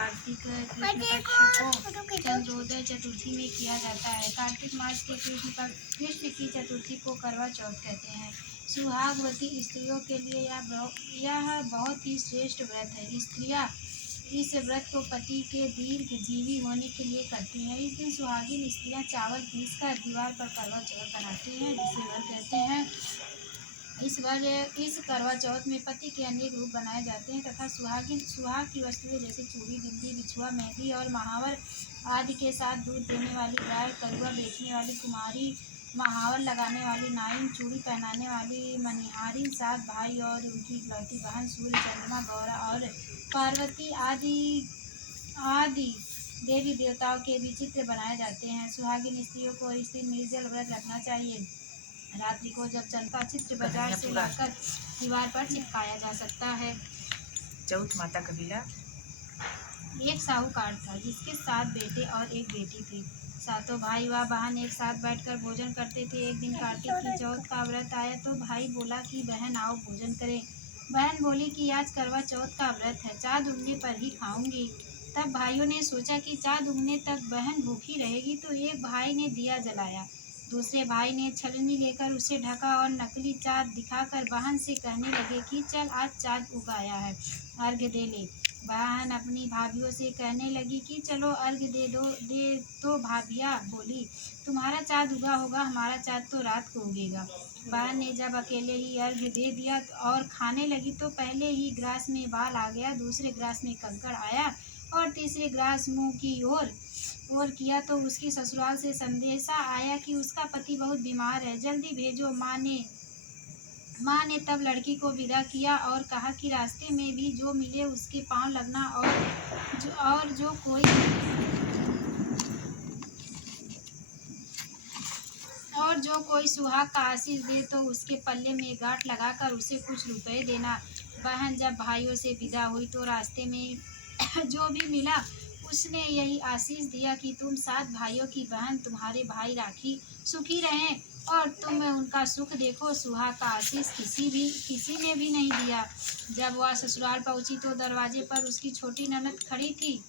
कार्तिक कृष्ण पक्ष को चंद्रोदय चतुर्थी में किया जाता है। कार्तिक मास के कृष्ण की चतुर्थी को करवा चौथ कहते हैं। सुहागवती स्त्रियों के लिए यह बहुत ही श्रेष्ठ व्रत है। स्त्रियां इस व्रत को पति के दीर्घजीवी होने के लिए करती हैं। इस दिन सुहागिन स्त्रियां चावल पीसकर दीवार पर करवा चौथ बनाती हैं, जिसे व्रत कहते हैं। इस करवा चौथ में पति के अनेक रूप बनाए जाते हैं तथा सुहाग की वस्तुएं जैसे चूड़ी, बिंदी, बिछुआ, मेहंदी और महावर आदि के साथ दूध देने वाली गाय, करुआ बेचने वाली कुमारी, महावर लगाने वाली नाइन, चूड़ी पहनाने वाली मनिहारिन, 7 भाई और उनकी इकलौती बहन, सूर्य, चंद्रमा, गौरा और पार्वती आदि देवी देवताओं के भी चित्र बनाए जाते हैं। सुहागिन स्त्रियों को इस दिन निर्जल व्रत रखना चाहिए। रात्रि को जब चंद का चित्र बाजार से लाकर दीवार पर चिपकाया जा सकता है। चौथ माता कबीरा। एक साहूकार था जिसके 7 बेटे और एक बेटी थी। सातों भाई व बहन एक साथ बैठकर भोजन करते थे। एक दिन कार्तिक की चौथ का व्रत आया तो भाई बोला कि बहन आओ भोजन करें। बहन बोली कि आज करवा चौथ का व्रत है, चाँद उगने पर ही खाऊंगी। तब भाइयों ने सोचा कि चाँद उगने तक बहन भूखी रहेगी, तो एक भाई ने दिया जलाया। दूसरे भाई ने छलनी लेकर उसे ढका और नकली चाँद दिखाकर बहन से कहने लगे कि चल आज चाँद उग आया है, अर्घ्य दे ले। बहन अपनी भाभियों से कहने लगी कि चलो अर्घ्य दे तो भाभियाँ बोली तुम्हारा चाँद उगा होगा, हमारा चाँद तो रात को उगेगा। बहन ने जब अकेले ही अर्घ्य दे दिया और खाने लगी तो पहले ही ग्रास में बाल आ गया, दूसरे ग्रास में कंकड़ आया और तीसरे ग्रास मुंह की ओर किया तो उसकी ससुराल से संदेशा आया कि उसका पति बहुत बीमार है, जल्दी भेजो। माँ ने तब लड़की को विदा किया और कहा कि रास्ते में भी जो मिले उसके पांव लगना और जो कोई सुहाग का आशीष दे तो उसके पल्ले में गांठ लगाकर उसे कुछ रुपए देना। बहन जब भाइयों से विदा हुई तो रास्ते में जो भी मिला उसने यही आशीष दिया कि तुम 7 भाइयों की बहन, तुम्हारे भाई राखी सुखी रहें और तुम उनका सुख देखो। सुहाग का आशीष किसी ने भी नहीं दिया। जब वह ससुराल पहुंची तो दरवाजे पर उसकी छोटी ननद खड़ी थी।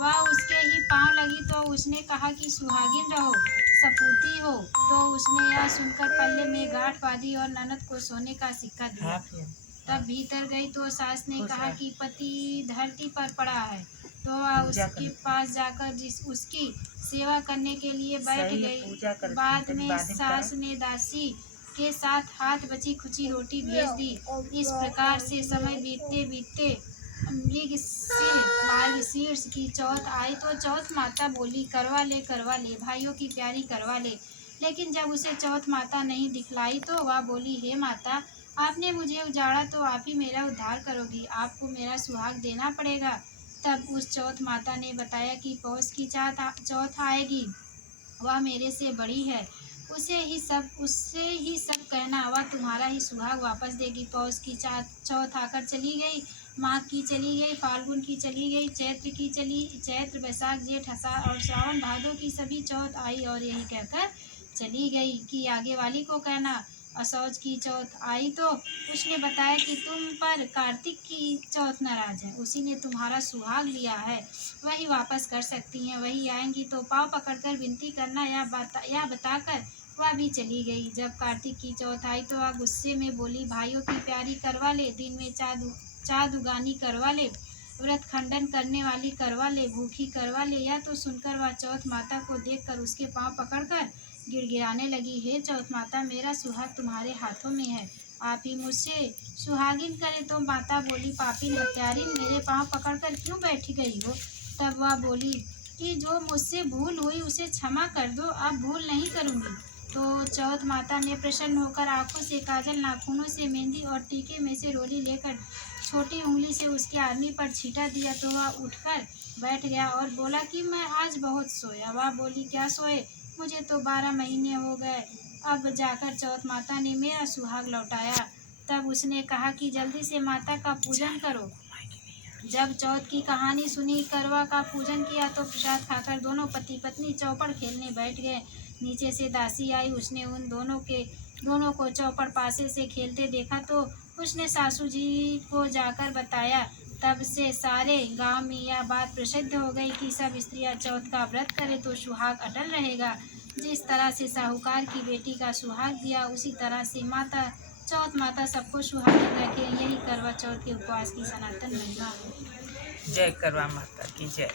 वह उसके ही पांव लगी तो उसने कहा कि सुहागिन रहो, सपूती हो। तो उसने यह सुनकर पल्ले में गांठ बांधी और ननद को सोने का सिक्का दिया। तब भीतर गई तो सास ने कहा कि पति धरती पर पड़ा है, तो वह उसके पास जाकर उसकी सेवा करने के लिए बैठ गई। बाद में सास ने दासी के साथ हाथ बची खुची रोटी भेज दी। इस प्रकार से समय बीतते मार्गशीर्ष की चौथ आई तो चौथ माता बोली करवा ले भाइयों की प्यारी करवा ले। लेकिन जब उसे चौथ माता नहीं दिखलाई तो वह बोली हे माता, आपने मुझे उजाड़ा तो आप ही मेरा उद्धार करोगी, आपको मेरा सुहाग देना पड़ेगा। तब उस चौथ माता ने बताया कि पौष की चौथ आएगी, वह मेरे से बड़ी है, उससे ही सब कहना, वह तुम्हारा ही सुहाग वापस देगी। पौष की चौथ आकर चली गई, माघ की चली गई, फाल्गुन की चली गई, चैत्र बैसाख जेठ आषाढ़ और श्रावण भादों की सभी चौथ आई और यही कहकर चली गई कि आगे वाली को कहना। असौज की चौथ आई तो उसने बताया कि तुम पर कार्तिक की चौथ नाराज है, उसी ने तुम्हारा सुहाग लिया है, वही वापस कर सकती हैं, वही आएंगी तो पाँव पकड़कर विनती करना या बताकर वह भी चली गई। जब कार्तिक की चौथ आई तो वह गुस्से में बोली भाइयों की प्यारी करवा ले, दिन में चाँद उगानी करवा ले, व्रत खंडन करने वाली करवा ले, भूखी करवा ले। या तो सुनकर वह चौथ माता को देखकर उसके पाँव पकड़कर गिड़गिड़ाने लगी, हे चौथ माता, मेरा सुहाग तुम्हारे हाथों में है, आप ही मुझसे सुहागिन करे। तो माता बोली पापी हत्यारिन, मेरे पाँव पकड़कर क्यों बैठी गई हो। तब वह बोली कि जो मुझसे भूल हुई उसे क्षमा कर दो, अब भूल नहीं करूँगी। तो चौथ माता ने प्रसन्न होकर आंखों से काजल, नाखूनों से मेहंदी और टीके में से रोली लेकर छोटी उंगली से उसके आदमी पर छींटा दिया तो वह उठकर बैठ गया और बोला कि मैं आज बहुत सोया। वह बोली क्या सोए, मुझे तो 12 महीने हो गए, अब जाकर चौथ माता ने मेरा सुहाग लौटाया। तब उसने कहा कि जल्दी से माता का पूजन करो। जब चौथ की कहानी सुनी, करवा का पूजन किया तो प्रसाद खाकर दोनों पति पत्नी चौपड़ खेलने बैठ गए। नीचे से दासी आई, उसने उन दोनों के दोनों को चौपड़ पासे से खेलते देखा तो उसने सासू जी को जाकर बताया। तब से सारे गांव में यह बात प्रसिद्ध हो गई कि सब स्त्रियां चौथ का व्रत करें तो सुहाग अटल रहेगा। जिस तरह से साहूकार की बेटी का सुहाग दिया, उसी तरह से माता चौथ माता सबको सुहागिन रखे। यही करवा चौथ के उपवास की सनातन महिमा है। जय करवा माता की जय।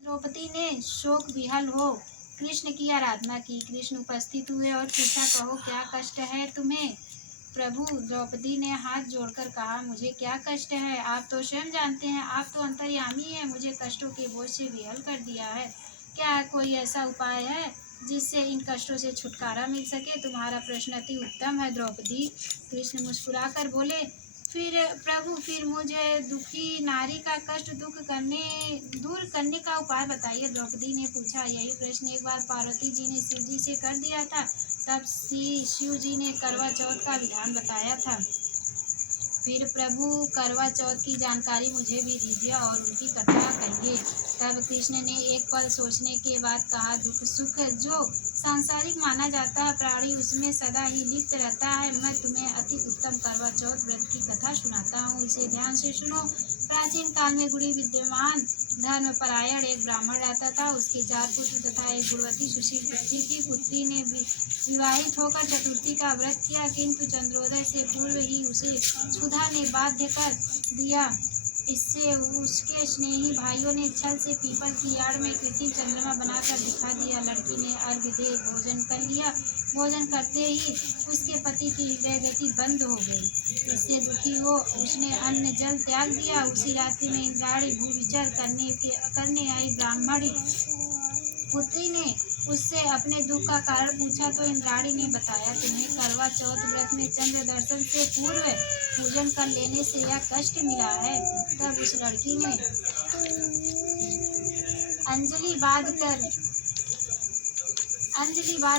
द्रौपदी ने शोक विहल हो कृष्ण की आराधना की। कृष्ण उपस्थित हुए और पूछा, कहो क्या कष्ट है तुम्हें? प्रभु, द्रौपदी ने हाथ जोड़कर कहा, मुझे क्या कष्ट है? आप तो स्वयं जानते हैं, आप तो अंतर्यामी हैं। मुझे कष्टों के बोझ से विहल कर दिया है। क्या कोई ऐसा उपाय है जिससे इन कष्टों से छुटकारा मिल सके? तुम्हारा प्रश्न अति उत्तम है द्रौपदी। कृष्ण मुस्कुराकर बोले, फिर मुझे दुखी नारी का कष्ट दूर करने का उपाय बताइए। द्रौपदी ने पूछा। यही प्रश्न एक बार पार्वती जी ने शिव जी से कर दिया था। तब शिव जी ने करवा चौथ का विधान बताया था। फिर प्रभु, करवा चौथ की जानकारी मुझे भी दीजिए और उनकी कथा कहिए। तब कृष्ण ने एक पल सोचने के बाद कहा, दुख सुख जो सांसारिक माना जाता है, प्राणी उसमें सदा ही लिप्त रहता है। मैं तुम्हें अति उत्तम करवा चौथ व्रत की कथा सुनाता हूँ, इसे ध्यान से सुनो। प्राचीन काल में गुणी विद्यमान धर्मपरायण एक ब्राह्मण रहता था। उसके 4 पुत्र तथा एक गुणवती सुशील पुत्री थी। पुत्री ने विवाहित होकर चतुर्थी का व्रत किया, किंतु चंद्रोदय से पूर्व ही उसे क्षुधा ने बाध्य कर दिया। इससे उसके स्नेही भाइयों ने छल से पीपल की आड़ में कृत्रिम चंद्रमा बनाकर दिखा दिया। लड़की ने अर्घ्य दे भोजन कर लिया। भोजन करते ही उसके पति की हृदय गति बंद हो गई। इससे दुखी हो उसने अन्न जल त्याग दिया। उसी रात्रि में इंद्राणी भूविचार करने आई ब्राह्मणी पुत्री ने उससे अपने दुख का कारण पूछा तो इंद्राणी ने बताया, तुम्हें करवा चौथ व्रत में चंद्र दर्शन से पूर्व पूजन कर लेने से यह कष्ट मिला है। तब उस लड़की ने अंजलि बांध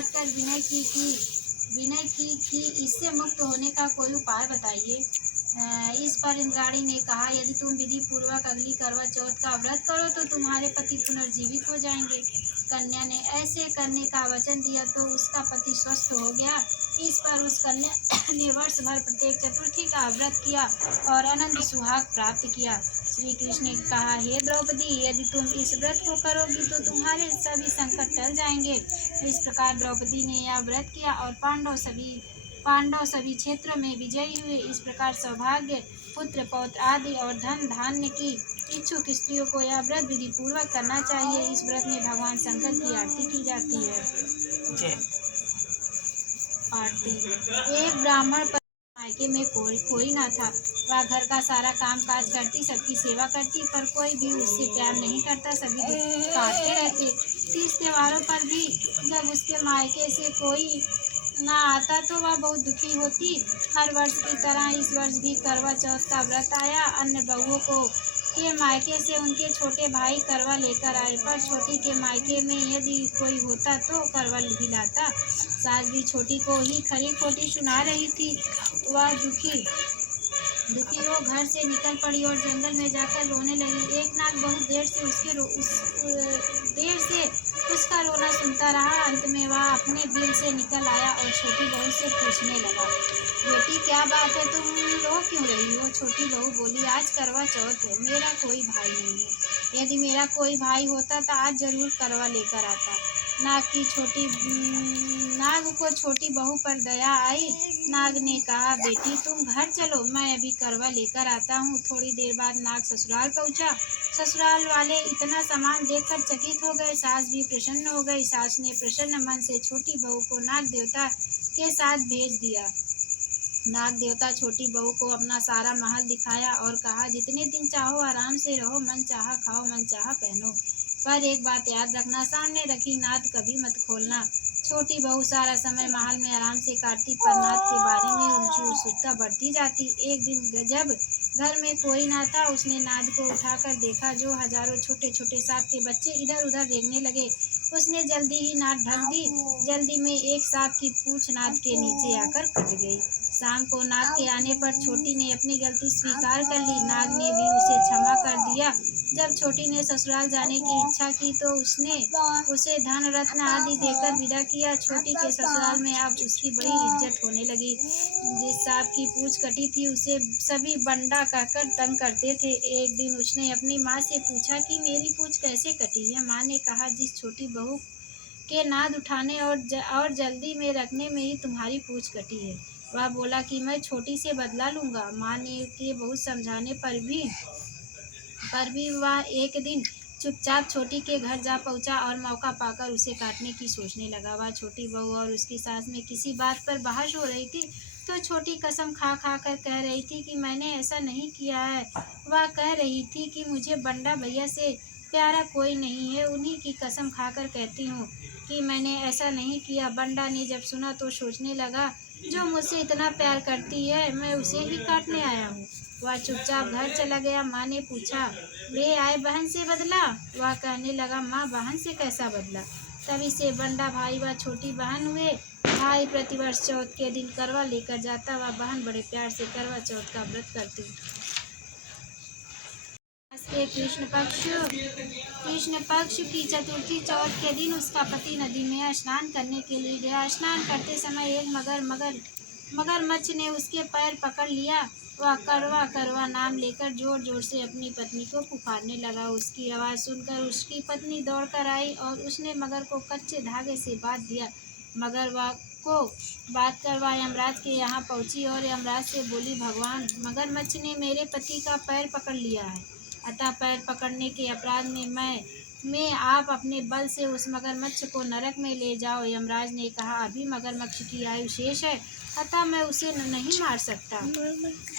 कर विनय की कि इससे मुक्त होने का कोई उपाय बताइए। इस पर इंद्राणी ने कहा, यदि तुम विधि पूर्वक अगली करवा चौथ का व्रत करो तो तुम्हारे पति पुनर्जीवित हो जाएंगे। कन्या ने ऐसे करने का वचन दिया तो उसका पति स्वस्थ हो गया। इस पर उस कन्या ने वर्ष भर प्रत्येक चतुर्थी का व्रत किया और अनंत सुहाग प्राप्त किया। श्री कृष्ण ने कहा, हे द्रौपदी, यदि तुम इस व्रत को करोगी तो तुम्हारे सभी संकट टल जाएंगे। इस प्रकार द्रौपदी ने यह व्रत किया और पांडव सभी क्षेत्रों में विजयी हुए। इस प्रकार सौभाग्य, पुत्र पौत्र आदि और धन धान्य की इच्छुक स्त्रियों को यह व्रत विधि पूर्वक करना चाहिए। इस व्रत में भगवान शंकर की आरती की जाती है। आरती। एक ब्राह्मण पर मायके में कोई न था। वह घर का सारा काम काज करती, सबकी सेवा करती, पर कोई भी उससे प्यार नहीं करता। सभी काटते रहते। 30 त्योहारों पर भी जब उसके मायके से कोई ना आता तो वह बहुत दुखी होती। हर वर्ष की तरह इस वर्ष भी करवा चौथ का व्रत आया। अन्य बहुओं को के मायके से उनके छोटे भाई करवा लेकर आए, पर छोटी के मायके में यदि कोई होता तो करवा भी लाता। सास भी छोटी को ही खरी खोटी सुना रही थी। वह दुखी हो घर से निकल पड़ी और जंगल में जाकर रोने लगी। एक नाग बहुत देर से उसका रोना सुनता रहा। अंत में वह अपने बिल से निकल आया और छोटी बहू से पूछने लगा, बेटी क्या बात है, तुम रो क्यों रही हो? छोटी बहू बोली, आज करवा चौथ है, मेरा कोई भाई नहीं है। यदि मेरा कोई भाई होता तो आज जरूर करवा लेकर आता। नाग को छोटी बहू पर दया आई। नाग ने कहा, बेटी तुम घर चलो, मैं अभी करवा लेकर आता हूँ। थोड़ी देर बाद नाग ससुराल पहुँचा। ससुराल वाले इतना सामान देखकर चकित हो गए। सास भी प्रसन्न हो गई। सास ने प्रसन्न मन से छोटी बहू को नाग देवता के साथ भेज दिया। नाग देवता छोटी बहू को अपना सारा महल दिखाया और कहा, जितने दिन चाहो आराम से रहो, मन चाहा खाओ, मन चाहा पहनो, पर एक बात याद रखना, सामने रखी नाद कभी मत खोलना। छोटी बहू सारा समय महल में आराम से काटती, पर नाद के बारे में उनकी उत्सुकता बढ़ती जाती। एक दिन जब घर में कोई ना था, उसने नाद को उठाकर देखा। जो हजारों छोटे छोटे सांप के बच्चे इधर उधर रेंगने लगे। उसने जल्दी ही नाद ढक दी। जल्दी में एक सांप की पूंछ नाद के नीचे आकर कट गई। शाम को नाग के आने पर छोटी ने अपनी गलती स्वीकार कर ली। नाग ने भी उसे क्षमा कर दिया। जब छोटी ने ससुराल जाने की इच्छा की तो उसने उसे धन रत्न आदि देकर विदा किया। किया। छोटी के ससुराल में अब उसकी बड़ी इज्जत होने लगी। जिस सांप की पूंछ कटी थी उसे सभी बंडा कहकर तंग करते थे। एक दिन उसने अपनी माँ से पूछा कि मेरी पूंछ कैसे कटी है। माँ ने कहा, जिस छोटी बहू के नाद उठाने और जल्दी में रखने में ही तुम्हारी पूंछ कटी है। वह बोला कि मैं छोटी से बदला लूँगा। माँ ने के बहुत समझाने पर भी वह एक दिन चुपचाप छोटी के घर जा पहुंचा और मौका पाकर उसे काटने की सोचने लगा। वह छोटी बहू और उसकी सास में किसी बात पर बहस हो रही थी तो छोटी कसम खा खा कर कह रही थी कि मैंने ऐसा नहीं किया है। वह कह रही थी कि मुझे बंडा भैया से प्यारा कोई नहीं है, उन्हीं की कसम खाकर कहती हूँ कि मैंने ऐसा नहीं किया। बंडा ने जब सुना तो सोचने लगा, जो मुझसे इतना प्यार करती है मैं उसे ही काटने आया हूँ। वह चुपचाप घर चला गया। माँ ने पूछा, ले आए बहन से बदला? वह कहने लगा, माँ बहन से कैसा बदला? तभी से बंडा भाई व छोटी बहन हुए। भाई प्रतिवर्ष चौथ के दिन करवा लेकर जाता, वह बहन बड़े प्यार से करवा चौथ का व्रत करती। के कृष्ण पक्ष की चतुर्थी चौथ के दिन उसका पति नदी में स्नान करने के लिए गया। स्नान करते समय एक मगरमच्छ ने उसके पैर पकड़ लिया। वह करवा करवा नाम लेकर जोर जोर से अपनी पत्नी को पुकारने लगा। उसकी आवाज़ सुनकर उसकी पत्नी दौड़कर आई और उसने मगर को कच्चे धागे से बांध दिया। मगर वह को बात कर वह यमराज के यहाँ पहुँची और यमराज से बोली, भगवान, मगरमच्छ ने मेरे पति का पैर पकड़ लिया है, अतः पैर पकड़ने के अपराध में मैं आप अपने बल से उस मगरमच्छ को नरक में ले जाओ। यमराज ने कहा, अभी मगरमच्छ की आयु शेष है, अतः मैं उसे नहीं मार सकता।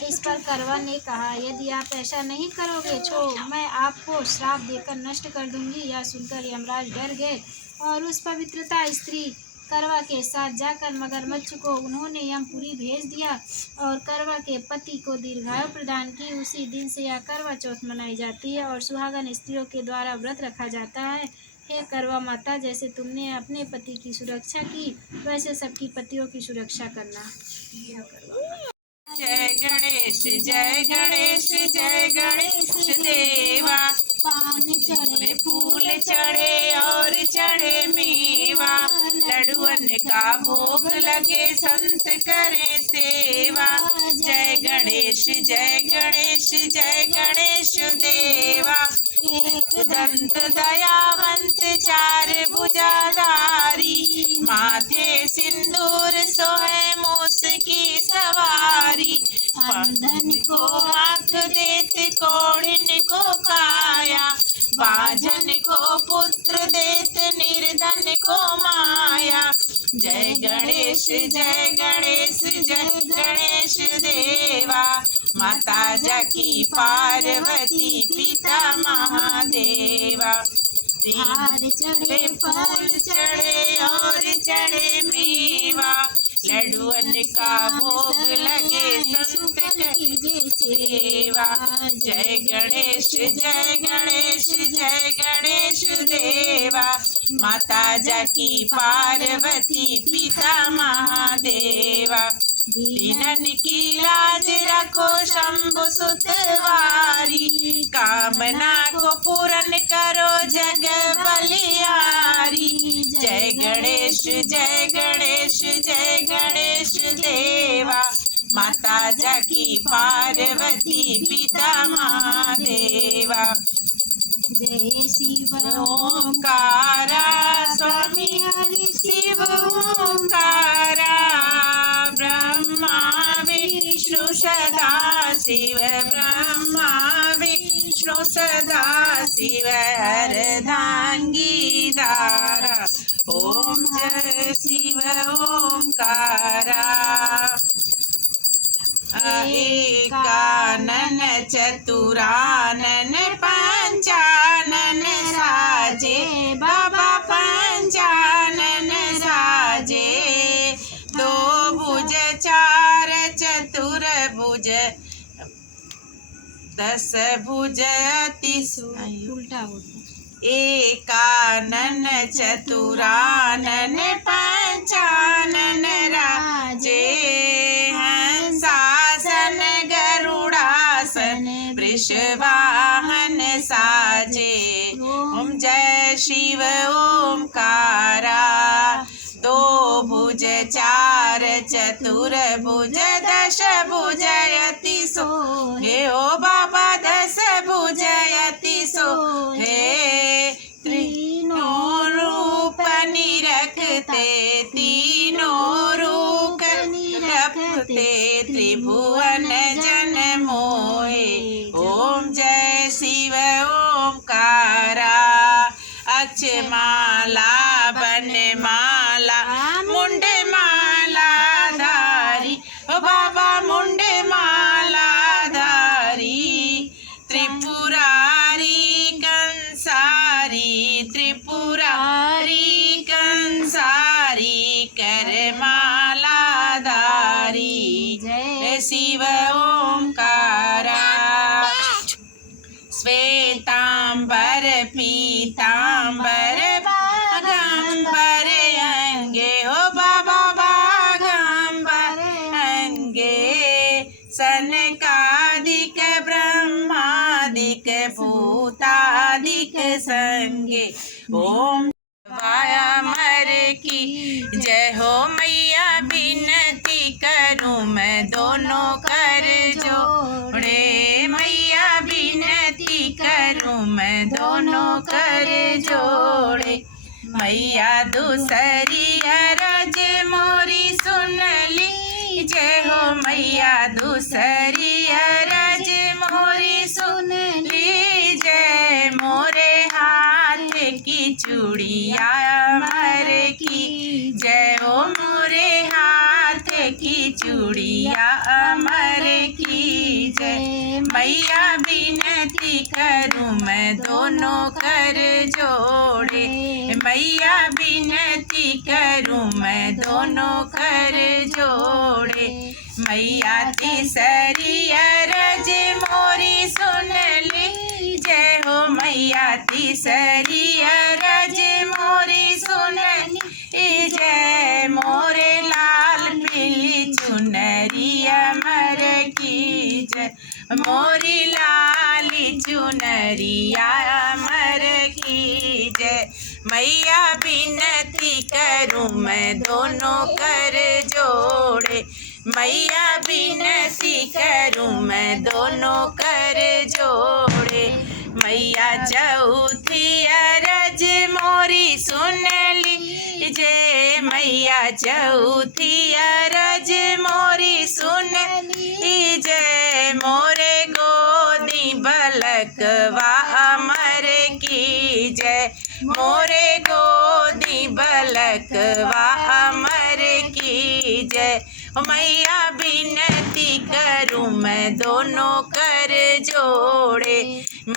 इस पर करवा ने कहा, यदि आप ऐसा नहीं करोगे तो मैं आपको श्राप देकर नष्ट कर दूंगी। यह सुनकर यमराज डर गए और उस पवित्रता स्त्री करवा के साथ जाकर मगरमच्छ को उन्होंने यमपुरी भेज दिया और करवा के पति को दीर्घायु प्रदान की। उसी दिन से यह करवा चौथ मनाई जाती है और सुहागन स्त्रियों के द्वारा व्रत रखा जाता है। हे करवा माता, जैसे तुमने अपने पति की सुरक्षा की वैसे सबकी पतियों की सुरक्षा करना। जय गणेश जय गणेश जय गणेश देवा। पान चढ़े फूल चढ़े और चढ़े मेवा, लड्डुअन का भोग लगे संत करे सेवा। जय गणेश जय गणेश जय गणेश देवा। एक दंत दयावंत चार भुजाधारी, माथे सिंदूर सोहे मूस की सवारी। अंधन को आँख देते कोढ़िन को काया, बाजन को पुत्र देते निर्धन को माया। जय गणेश जय गणेश जय गणेश देवा। माता जकी पार्वती पिता महादेवा। हार चढ़े फल चढ़े और चढ़े मेवा, लड्डुअन का भोग लगे संत कीजिए सेवा। जय गणेश जय गणेश जय गणेश देवा। माता जकी पार्वती पिता महादेवा। दीनन की लाज रखो शंभु सुतवारी, कामना को पूर्ण करो जग बलिहारी। जय गणेश जय गणेश जय गणेश देवा। माता जकी पार्वती पिता महादेवा। जय शिव ओंकारा स्वामी हरि शिव ओंकारा। ब्रह्मा विष्णु सदा शिव, ब्रह्मा विष्णु सदा शिव, अर्धांगी धारा। ओम जय शिव ओंकारा। एकानन चतुरानन पंचानन राजे, बाबा पंचानन राजे। दो भुज चार चतुर भुज, दस भुज अति उल्टा होता। एकानन चतुरानन पंचानन राजे। हंसासन गरुड़ासन वृषवाहन साजे। ओम जय शिव ओंकारा। दो भुज चार चतुर्भुज दश भुज अति सोहे ओ बाबा दश भुज अति सोहे तीनों रूप निरखते तीनों रूप निरखते त्रिभुवन जन मोहे ओम जय शिव ओमकारा अक्षमाला बनमाला मुंड माला धारी ओ बाबा मुंड माला धारी त्रिपुरारी कंसारी त्रिपुरारी कंसारी करमाला धारी जय शिव ओमकारा श्वेतांबर पीतांबर बागंबर अंगे हो बाबा बागंबर अंगे सनकादिक ब्रह्मादिक भूतादिक संगे ओम वायामर की जय हो मैया विनती करूं मैं दोनों कर जोड़े मैया विनती करूं मैं दोनों कर जोड़े मैया दूसरी अरज मोरी सुन ली जय हो मैया दूसरी अरज मोरी सुन ली जय मोरे हाथ की चूड़िया अमर की जय हो मोरे हाथ की चूड़िया अमर की जय मैया विनती करूं मैं दोनों कर जोड़े मैया विनती करूं मैं दोनों कर जोड़े मैया तीसरी अरज मोरी सुन ली जय हो मैया तीसरी अरज मोरी सुन ली जय मोरे लाल पीली चुनरी अमर की जय मोरी लाली चुनरिया अमर की जय मैया विनती करूं मैं दोनों कर जोड़े मैया विनती करूं मैं दोनों कर जोड़े मैया चौथी अरज मोरी सुन लीजे मैया चौथी अरज मोरी सुन लीजे मोरे गोदी बलकवा अमर की जय मोरे गोदी बलकवा अमर की जय मैया विनती करूं मैं दोनों कर जोड़े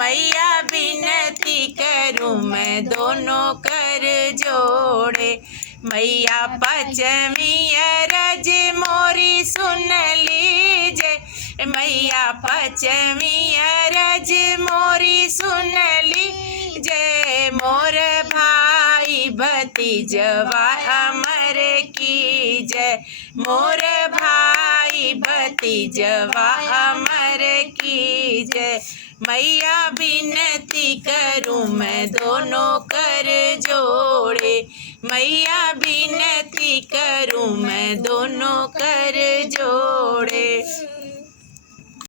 मैया विनती करूं मैं दोनों कर जोड़े मैया पचमी अरज मोरी सुन लीजे मैया पचमी अरज मोरी सुन लीजे मोर भाई भतीजवा अमर की जय मोर भाई भतीजवा अमर की जय मैया विनती करूं मैं दोनों कर जोड़े मैया विनती करूं मैं दोनों कर जोड़े।